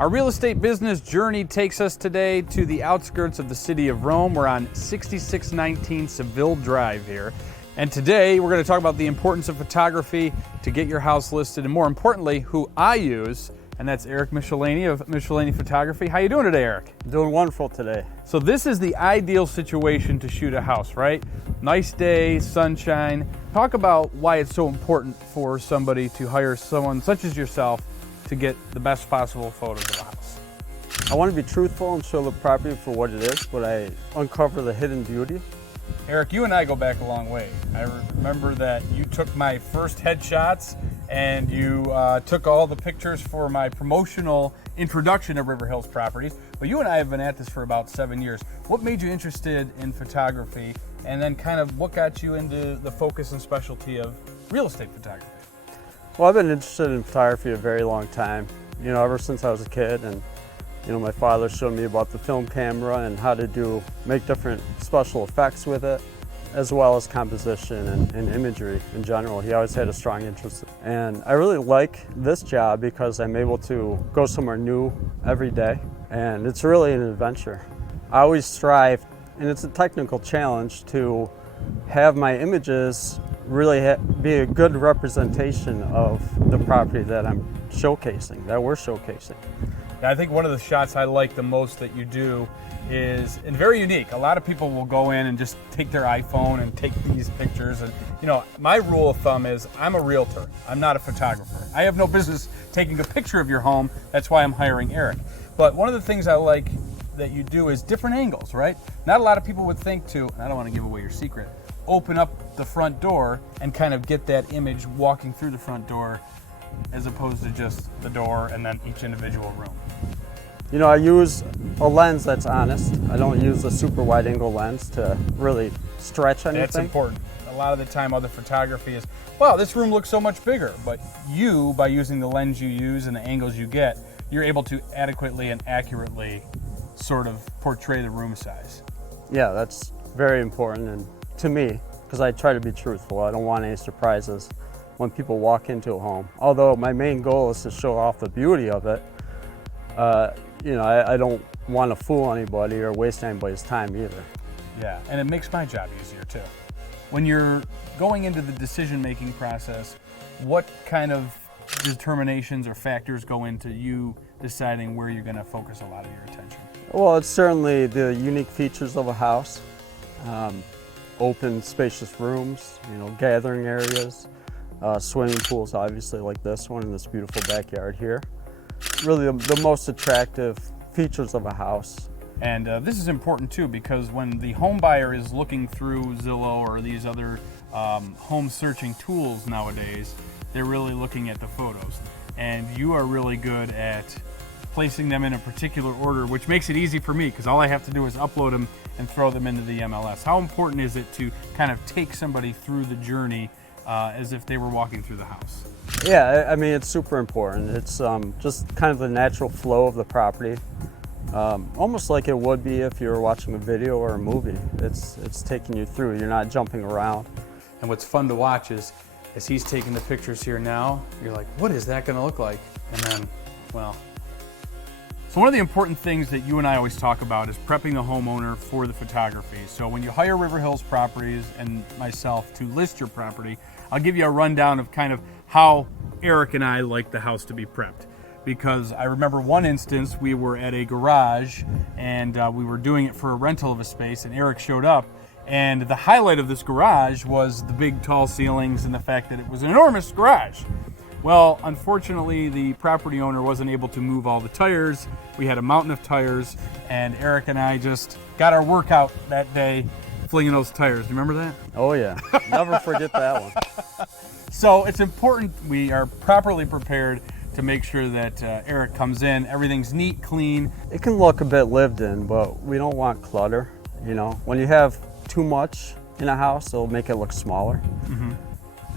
Our real estate business journey takes us today to the outskirts of the city of Rome. We're on 6619 Seville Drive here. And today we're going to talk about the importance of photography to get your house listed, and more importantly, who I use, and that's Eric Michelini of Michelini Photography. How you doing today, Eric? Doing wonderful today. So this is the ideal situation to shoot a house, right? Nice day, sunshine. Talk about why it's so important for somebody to hire someone such as yourself to get the best possible photos of a house. I want to be truthful and show the property for what it is, but I uncover the hidden beauty. Eric, you and I go back a long way. I remember that you took my first headshots and you took all the pictures for my promotional introduction of River Hills Properties. But you and I have been at this for about 7 years. What made you interested in photography, and then kind of what got you into the focus and specialty of real estate photography? Well, I've been interested in photography a very long time, ever since I was a kid. And my father showed me about the film camera and how to make different special effects with it, as well as composition and imagery in general. He always had a strong interest. And I really like this job because I'm able to go somewhere new every day, and it's really an adventure. I always strive, and it's a technical challenge, to have my images really be a good representation of the property that I'm showcasing, that we're showcasing. I think one of the shots I like the most that you do is, and very unique. A lot of people will go in and just take their iPhone and take these pictures. And my rule of thumb is I'm a realtor. I'm not a photographer. I have no business taking a picture of your home. That's why I'm hiring Eric. But one of the things I like that you do is different angles, right? Not a lot of people would think to, and I don't want to give away your secret, open up the front door and kind of get that image walking through the front door, as opposed to just the door and then each individual room. I use a lens that's honest. I don't use a super wide angle lens to really stretch anything. That's important. A lot of the time other photography is, wow, this room looks so much bigger. But you, by using the lens you use and the angles you get, you're able to adequately and accurately sort of portray the room size. Yeah, that's very important, and to me, because I try to be truthful. I don't want any surprises when people walk into a home. Although my main goal is to show off the beauty of it, I don't want to fool anybody or waste anybody's time either. Yeah, and it makes my job easier too. When you're going into the decision-making process, what kind of determinations or factors go into you deciding where you're going to focus a lot of your attention? Well, it's certainly the unique features of a house, open, spacious rooms, gathering areas, swimming pools, obviously, like this one in this beautiful backyard here. Really the most attractive features of a house. And this is important too, because when the home buyer is looking through Zillow or these other home searching tools nowadays, they're really looking at the photos. And you are really good at placing them in a particular order, which makes it easy for me, because all I have to do is upload them and throw them into the MLS. How important is it to kind of take somebody through the journey as if they were walking through the house? Yeah, I mean, it's super important. It's just kind of the natural flow of the property, almost like it would be if you were watching a video or a movie. It's taking you through. You're not jumping around. And what's fun to watch is, as he's taking the pictures here now, you're like, what is that going to look like? And then, well. So one of the important things that you and I always talk about is prepping the homeowner for the photography. So when you hire River Hills Properties and myself to list your property, I'll give you a rundown of kind of how Eric and I like the house to be prepped. Because I remember one instance, we were at a garage and we were doing it for a rental of a space, and Eric showed up, and the highlight of this garage was the big tall ceilings and the fact that it was an enormous garage. Well, unfortunately, the property owner wasn't able to move all the tires. We had a mountain of tires, and Eric and I just got our workout that day flinging those tires. Do you remember that? Oh yeah, never forget that one. So it's important we are properly prepared to make sure that Eric comes in, everything's neat, clean. It can look a bit lived in, but we don't want clutter. When you have too much in a house, it'll make it look smaller. Mm-hmm.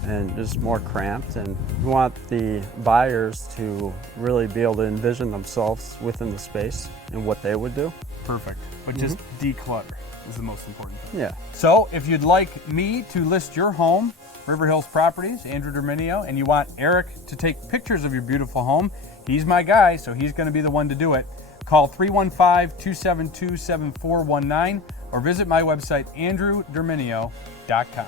And just more cramped, and we want the buyers to really be able to envision themselves within the space and what they would do. Perfect, but just declutter. is the most important thing. Yeah. So if you'd like me to list your home, River Hills Properties, Andrew Derminio, and you want Eric to take pictures of your beautiful home, he's my guy, so he's going to be the one to do it. Call 315-272-7419 or visit my website, andrewderminio.com.